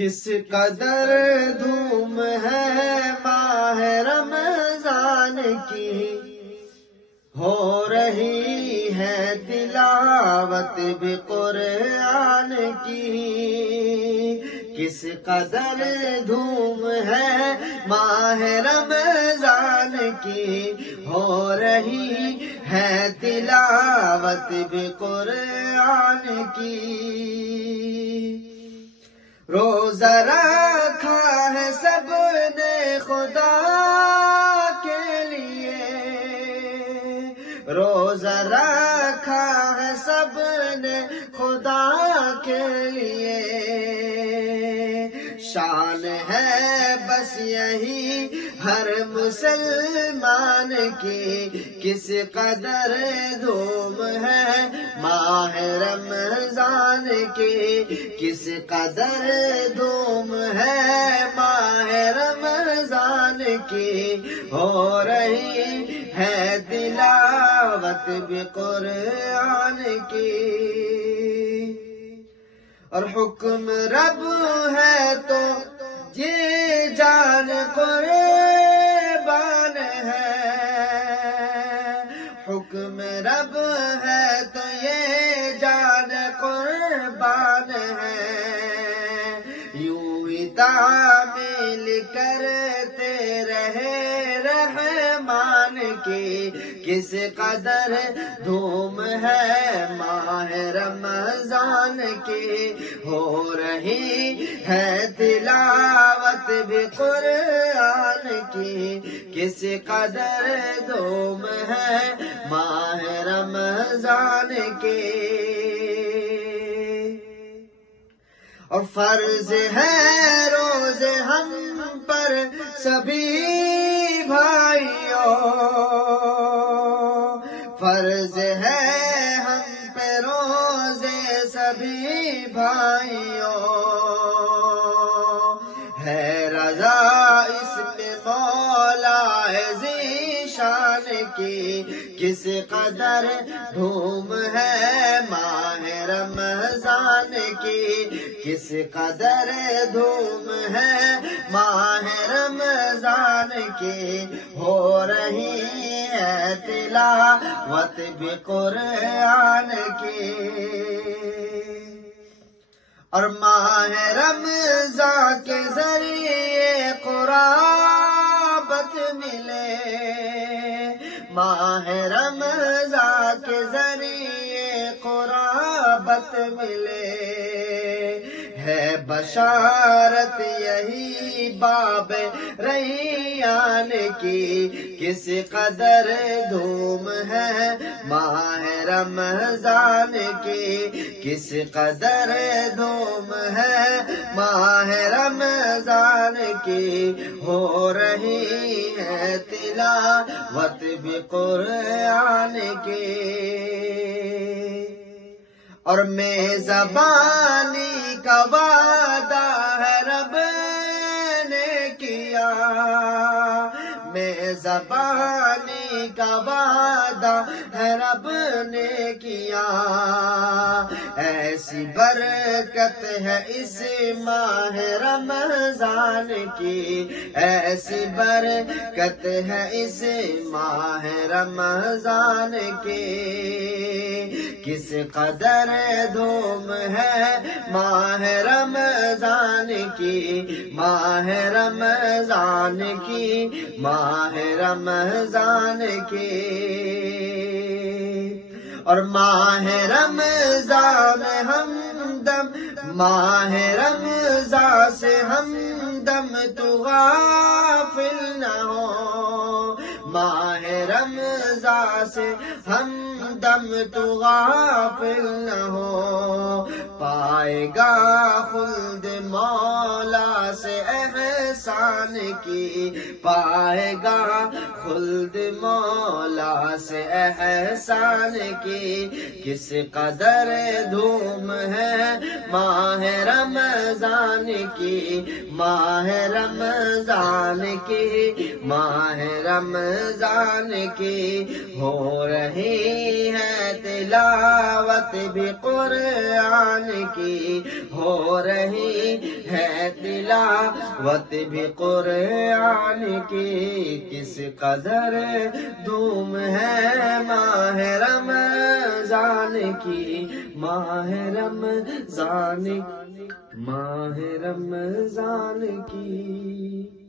کس قدر دھوم ہے ماہ رمضان کی، ہو رہی ہے تلاوت بھی قرآن کی۔ کس قدر دھوم ہے ماہ رمضان کی، ہو رہی ہے تلاوت بھی قرآن کی۔ روزہ رکھا ہے سب نے خدا کے لیے، روزہ رکھا ہے سب نے خدا کے لیے۔ شان ہے بس یہی ہر مسلمان کی، کس قدر دھوم ہے ماہ رمضان کی، کس قدر دھوم ہے ماہ رمضان کی، ہو رہی ہے تلاوت بھی قرآن کی۔ اور حکم رب ہے تو یہ جان قربان ہے، حکم رب ہے تو یہ جان قربان ہے۔ یوں ہی تعمیل کرتے رہے رحمان کی، کس قدر دھوم ہے ماہ رمضان کی، ہو رہی ہے تلاوت بھی قرآن کی، کس قدر دھوم ہے ماہ رمضان کی۔ اور فرض ہے روزے ہم پر سبھی بھائیوں، فرض ہے ہم پہ روزے سبھی بھائیوں۔ ہے رضا اس میں مولا ذیشان کی، کس قدر دھوم ہے ماہ رمضان کی، کس قدر دھوم ہے ماہ رمضان کی، ہو رہی ہے تلاوت بھی قرآن کی۔ اور ماہ رمضان کے ذریعے قرابت ملے، ماہ رمضان کے ذریعے قرابت ملے۔ ہے بشارت یہی باب ریان کی، کس قدر دھوم ہے ماہ رمضان کی، کس قدر دھوم ہے ماہ رمضان کی، ہو رہی ہے تلاوت بھی قرآن کی۔ اور میزبانی کا وعدہ ہے رب نے کیا، میزبانی کا وعدہ ہے رب نے کیا۔ ایسی برکت ہے اس ماہ رمضان کی، ایسی برکت ہے اس ماہ رمضان کی، کس قدر دھوم ہے ماہ رمضان کی، ماہ رمضان کی، ماہ رمضان کی۔ اور ماہ رمضان ہمدم، ماہ رمضان سے ہمدم تو غافل نہ ہو، ماہ رمضان سے ہمدم تو غافل نہ ہو۔ پائے گا خلد مولا سے احسان کی، پائے گا خلد مولا سے احسان کی، کس قدر دھوم ہے ماہ رمضان کی، ماہ رمضان کی، ماہ رمضان کی، ہو رہی ہے تلاوت بھی قرآن کی، ہو رہی ہے تلاوت بھی قرآن کی، کس قدر دھوم ہے ماہ رمضان کی، ماہ رمضان کی